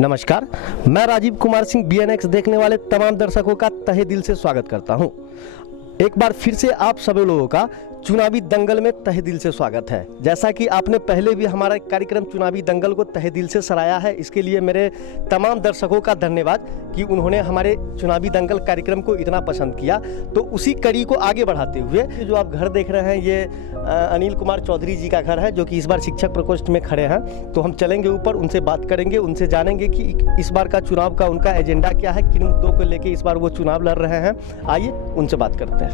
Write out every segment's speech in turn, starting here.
नमस्कार, मैं राजीव कुमार सिंह BNX देखने वाले तमाम दर्शकों का तहे दिल से स्वागत करता हूं। एक बार फिर से आप सभी लोगों का चुनावी दंगल में तहे दिल से स्वागत है। जैसा कि आपने पहले भी हमारा कार्यक्रम चुनावी दंगल को तहे दिल से सराहा है, इसके लिए मेरे तमाम दर्शकों का धन्यवाद कि उन्होंने हमारे चुनावी दंगल कार्यक्रम को इतना पसंद किया। तो उसी कड़ी को आगे बढ़ाते हुए जो आप घर देख रहे हैं, ये अनिल कुमार चौधरी जी का घर है, जो कि इस बार शिक्षक प्रकोष्ठ में खड़े हैं। तो हम चलेंगे ऊपर, उनसे बात करेंगे, उनसे जानेंगे कि इस बार का चुनाव का उनका एजेंडा क्या है, किन मुद्दों को लेकर इस बार वो चुनाव लड़ रहे हैं। आइए उनसे बात करते हैं।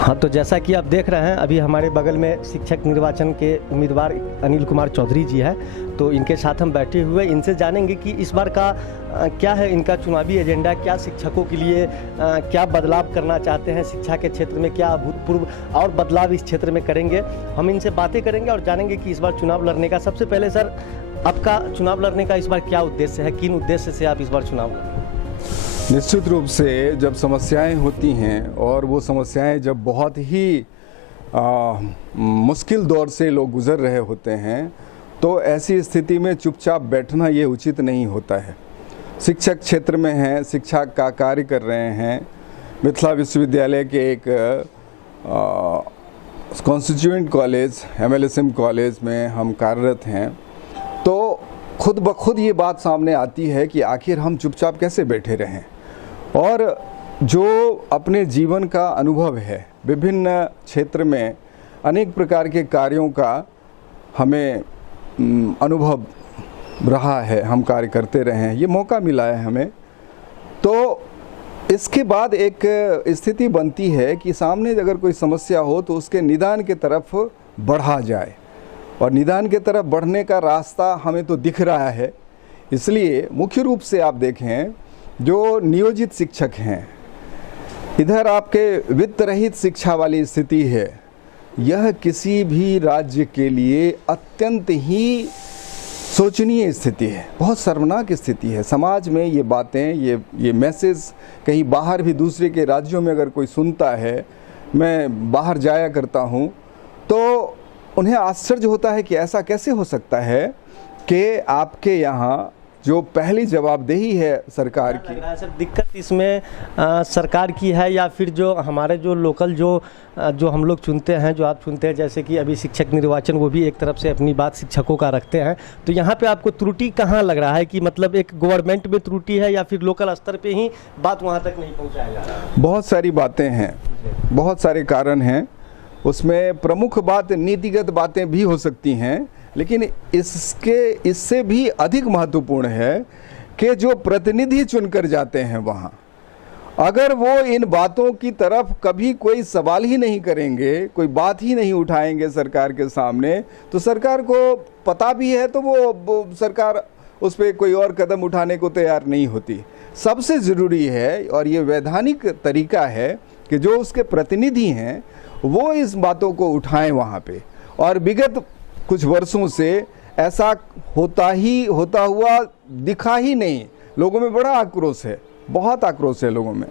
हाँ, तो जैसा कि आप देख रहे हैं, अभी हमारे बगल में शिक्षक निर्वाचन के उम्मीदवार अनिल कुमार चौधरी जी है। तो इनके साथ हम बैठे हुए इनसे जानेंगे कि इस बार का क्या है इनका चुनावी एजेंडा, क्या शिक्षकों के लिए क्या बदलाव करना चाहते हैं, शिक्षा के क्षेत्र में क्या अभूतपूर्व और बदलाव इस क्षेत्र में करेंगे। हम इनसे बातें करेंगे और जानेंगे कि इस बार चुनाव लड़ने का, सबसे पहले सर आपका चुनाव लड़ने का इस बार क्या उद्देश्य है, किन उद्देश्य से आप इस बार चुनाव लड़ रहे हैं? निश्चित रूप से जब समस्याएं होती हैं और वो समस्याएं जब बहुत ही मुश्किल दौर से लोग गुजर रहे होते हैं, तो ऐसी स्थिति में चुपचाप बैठना ये उचित नहीं होता है। शिक्षक क्षेत्र में हैं, शिक्षा का कार्य कर रहे हैं, मिथिला विश्वविद्यालय के एक कॉन्स्टिट्यूएंट कॉलेज MLSM कॉलेज में हम कार्यरत हैं। तो खुद ब खुद ये बात सामने आती है कि आखिर हम चुपचाप कैसे बैठे रहें, और जो अपने जीवन का अनुभव है, विभिन्न क्षेत्र में अनेक प्रकार के कार्यों का हमें अनुभव रहा है, हम कार्य करते रहे हैं, ये मौका मिला है हमें। तो इसके बाद एक स्थिति बनती है कि सामने अगर कोई समस्या हो तो उसके निदान के तरफ बढ़ा जाए, और निदान के तरफ बढ़ने का रास्ता हमें तो दिख रहा है। इसलिए मुख्य रूप से आप देखें, जो नियोजित शिक्षक हैं, इधर आपके वित्त रहित शिक्षा वाली स्थिति है, यह किसी भी राज्य के लिए अत्यंत ही शोचनीय स्थिति है, बहुत शर्मनाक स्थिति है। समाज में ये बातें, ये मैसेज कहीं बाहर भी दूसरे के राज्यों में अगर कोई सुनता है, मैं बाहर जाया करता हूँ, तो उन्हें आश्चर्य होता है कि ऐसा कैसे हो सकता है कि आपके यहाँ जो पहली जवाबदेही है सरकार की। सर, दिक्कत इसमें सरकार की है या फिर जो हमारे जो लोकल जो हम लोग चुनते हैं, जो आप चुनते हैं, जैसे कि अभी शिक्षक निर्वाचन, वो भी एक तरफ से अपनी बात शिक्षकों का रखते हैं। तो यहाँ पे आपको त्रुटि कहाँ लग रहा है कि मतलब एक गवर्नमेंट में त्रुटि है या फिर लोकल स्तर पे ही बात वहाँ तक नहीं पहुँचाया जा रहा है? बहुत सारी बातें हैं, बहुत सारे कारण हैं। उसमें प्रमुख बात नीतिगत बातें भी हो सकती हैं, लेकिन इससे भी अधिक महत्वपूर्ण है कि जो प्रतिनिधि चुनकर जाते हैं वहाँ, अगर वो इन बातों की तरफ कभी कोई सवाल ही नहीं करेंगे, कोई बात ही नहीं उठाएंगे सरकार के सामने, तो सरकार को पता भी है तो वो सरकार उस पर कोई और कदम उठाने को तैयार नहीं होती। सबसे ज़रूरी है, और ये वैधानिक तरीका है, कि जो उसके प्रतिनिधि हैं वो इस बातों को उठाएं वहाँ पे। और विगत कुछ वर्षों से ऐसा होता हुआ दिखा ही नहीं। लोगों में बड़ा आक्रोश है, बहुत आक्रोश है लोगों में,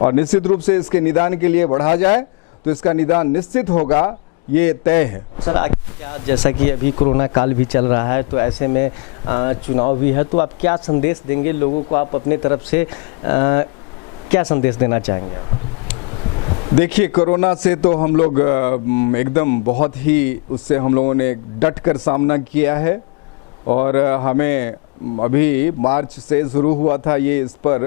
और निश्चित रूप से इसके निदान के लिए बढ़ा जाए तो इसका निदान निश्चित होगा, ये तय है। सर, क्या, जैसा कि अभी कोरोना काल भी चल रहा है, तो ऐसे में चुनाव भी है, तो आप क्या संदेश देंगे लोगों को, आप अपने तरफ से क्या संदेश देना चाहेंगे? देखिए, कोरोना से तो हम लोग एकदम बहुत ही उससे हम लोगों ने डट कर सामना किया है, और हमें अभी मार्च से शुरू हुआ था ये इस पर,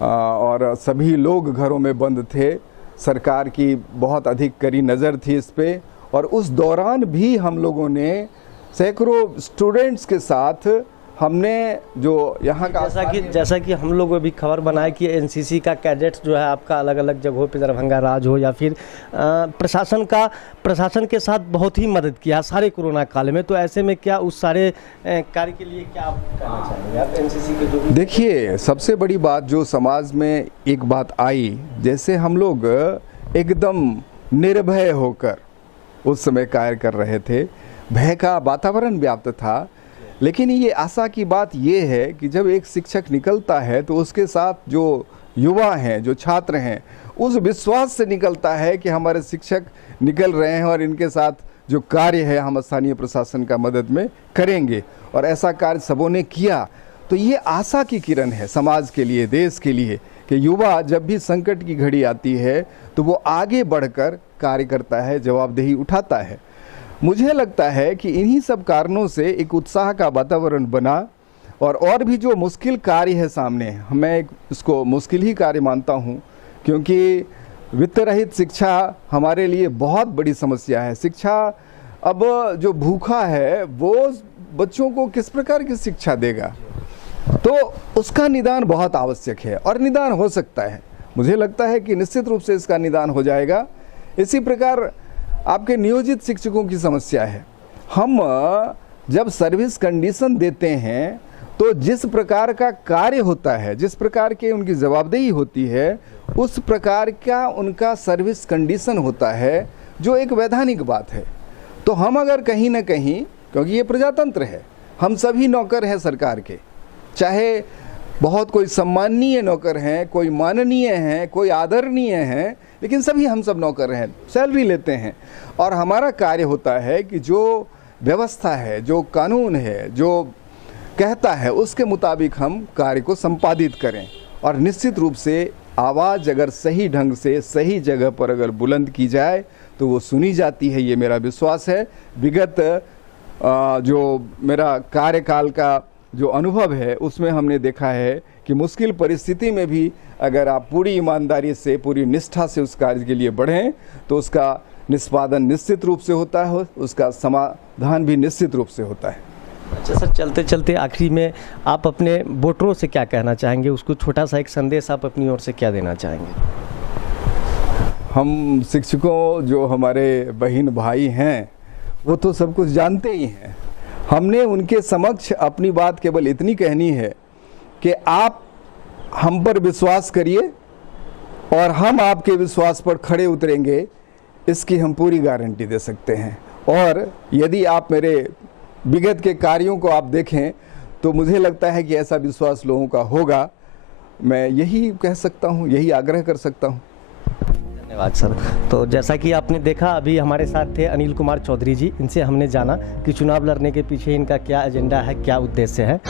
और सभी लोग घरों में बंद थे, सरकार की बहुत अधिक कड़ी नज़र थी इस पे, और उस दौरान भी हम लोगों ने सैकड़ों स्टूडेंट्स के साथ हमने जो यहाँ का जैसा कि हम लोग भी खबर बनाए कि एनसीसी का कैडेट्स जो है आपका अलग अलग जगहों पे दरभंगा राज हो या फिर प्रशासन के साथ बहुत ही मदद किया सारे कोरोना काल में, तो ऐसे में क्या उस सारे कार्य के लिए क्या आप कहना चाहेंगे आप एनसीसी के जो? देखिए, सबसे बड़ी बात जो समाज में एक बात आई, जैसे हम लोग एकदम निर्भय होकर उस समय कार्य कर रहे थे, भय का वातावरण व्याप्त था, लेकिन ये आशा की बात ये है कि जब एक शिक्षक निकलता है तो उसके साथ जो युवा हैं, जो छात्र हैं, उस विश्वास से निकलता है कि हमारे शिक्षक निकल रहे हैं और इनके साथ जो कार्य है हम स्थानीय प्रशासन का मदद में करेंगे, और ऐसा कार्य सबों ने किया। तो ये आशा की किरण है समाज के लिए, देश के लिए, कि युवा जब भी संकट की घड़ी आती है तो वो आगे बढ़कर कार्य करता है, जवाबदेही उठाता है। मुझे लगता है कि इन्हीं सब कारणों से एक उत्साह का वातावरण बना, और भी जो मुश्किल कार्य है सामने, मैं इसको मुश्किल ही कार्य मानता हूँ, क्योंकि वित्त रहित शिक्षा हमारे लिए बहुत बड़ी समस्या है। शिक्षा, अब जो भूखा है वो बच्चों को किस प्रकार की शिक्षा देगा, तो उसका निदान बहुत आवश्यक है और निदान हो सकता है। मुझे लगता है कि निश्चित रूप से इसका निदान हो जाएगा। इसी प्रकार आपके नियोजित शिक्षकों की समस्या है। हम जब सर्विस कंडीशन देते हैं तो जिस प्रकार का कार्य होता है, जिस प्रकार के उनकी जवाबदेही होती है, उस प्रकार का उनका सर्विस कंडीशन होता है, जो एक वैधानिक बात है। तो हम अगर कहीं ना कहीं, क्योंकि ये प्रजातंत्र है, हम सभी नौकर हैं सरकार के, चाहे बहुत कोई सम्माननीय नौकर हैं, कोई माननीय हैं, कोई आदरणीय हैं, लेकिन सभी हम सब नौकर हैं, सैलरी लेते हैं, और हमारा कार्य होता है कि जो व्यवस्था है, जो कानून है, जो कहता है, उसके मुताबिक हम कार्य को संपादित करें। और निश्चित रूप से आवाज़ अगर सही ढंग से सही जगह पर अगर बुलंद की जाए तो वो सुनी जाती है, ये मेरा विश्वास है। विगत जो मेरा कार्यकाल का जो अनुभव है उसमें हमने देखा है कि मुश्किल परिस्थिति में भी अगर आप पूरी ईमानदारी से, पूरी निष्ठा से उस कार्य के लिए बढ़ें तो उसका निष्पादन निश्चित रूप से होता है, उसका समाधान भी निश्चित रूप से होता है। अच्छा सर, चलते चलते आखिरी में आप अपने वोटरों से क्या कहना चाहेंगे, उसको छोटा सा एक संदेश आप अपनी ओर से क्या देना चाहेंगे? हम शिक्षकों, जो हमारे बहन भाई हैं, वो तो सब कुछ जानते ही हैं। हमने उनके समक्ष अपनी बात केवल इतनी कहनी है कि आप हम पर विश्वास करिए और हम आपके विश्वास पर खड़े उतरेंगे, इसकी हम पूरी गारंटी दे सकते हैं। और यदि आप मेरे विगत के कार्यों को आप देखें तो मुझे लगता है कि ऐसा विश्वास लोगों का होगा। मैं यही कह सकता हूँ, यही आग्रह कर सकता हूँ। धन्यवाद सर। तो जैसा कि आपने देखा, अभी हमारे साथ थे अनिल कुमार चौधरी जी। इनसे हमने जाना कि चुनाव लड़ने के पीछे इनका क्या एजेंडा है, क्या उद्देश्य है।